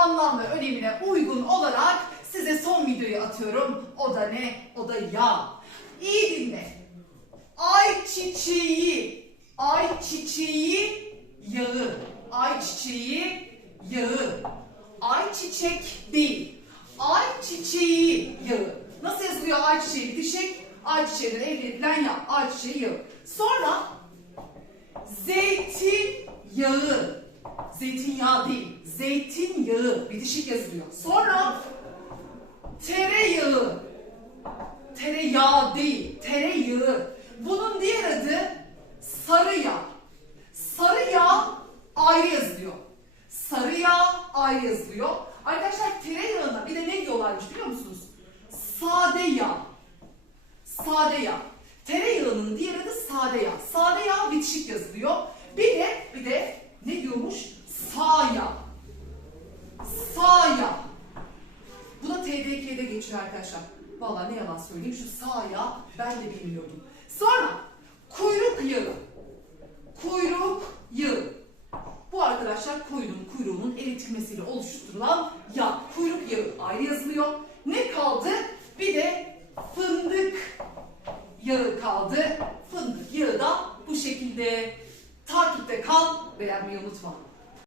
anlam ve önemine uygun olarak size son videoyu atıyorum. O da ne? O da yağ. İyi dinle. Ay çiçeği, ay çiçeği yağı, ay çiçeği yağı, ay çiçek değil, ay çiçeği yağı. Nasıl yazılıyor ay çiçeği bitişik? Ay çiçeğinden elde edilen yağ, ay çiçeği yağı. Sonra zeytin yağı, zeytinyağı değil, zeytin yağı bitişik yazılıyor. Sonra tereyağı, Tereyağı değil, tereyağı. Bunun diğer adı sarı yağ. Sarı yağ ayrı yazılıyor. Sarı yağ ayrı yazılıyor. Arkadaşlar tereyağına bir de ne diyorlarmış biliyor musunuz? Sade yağ. Sade yağ. Tereyağının diğer adı sade yağ. Sade yağ bitişik yazılıyor. Bir de bir de ne diyormuş? Sağ yağ. Sağ yağ. Bu da TDK'de geçiyor arkadaşlar. Vallahi ne yalan söyleyeyim şu sağ yağ ben de bilmiyordum. Sonra kuyruk yağı. Kuyruk yağı. Bu arkadaşlar koyunun kuyruğunun eritilmesiyle oluşturulan yağ. Kuyruk yağı ayrı yazılıyor. Ne kaldı? Bir de fındık yağı kaldı. Fındık yağı da bu şekilde. Takipte kal, beğenmeyi unutma.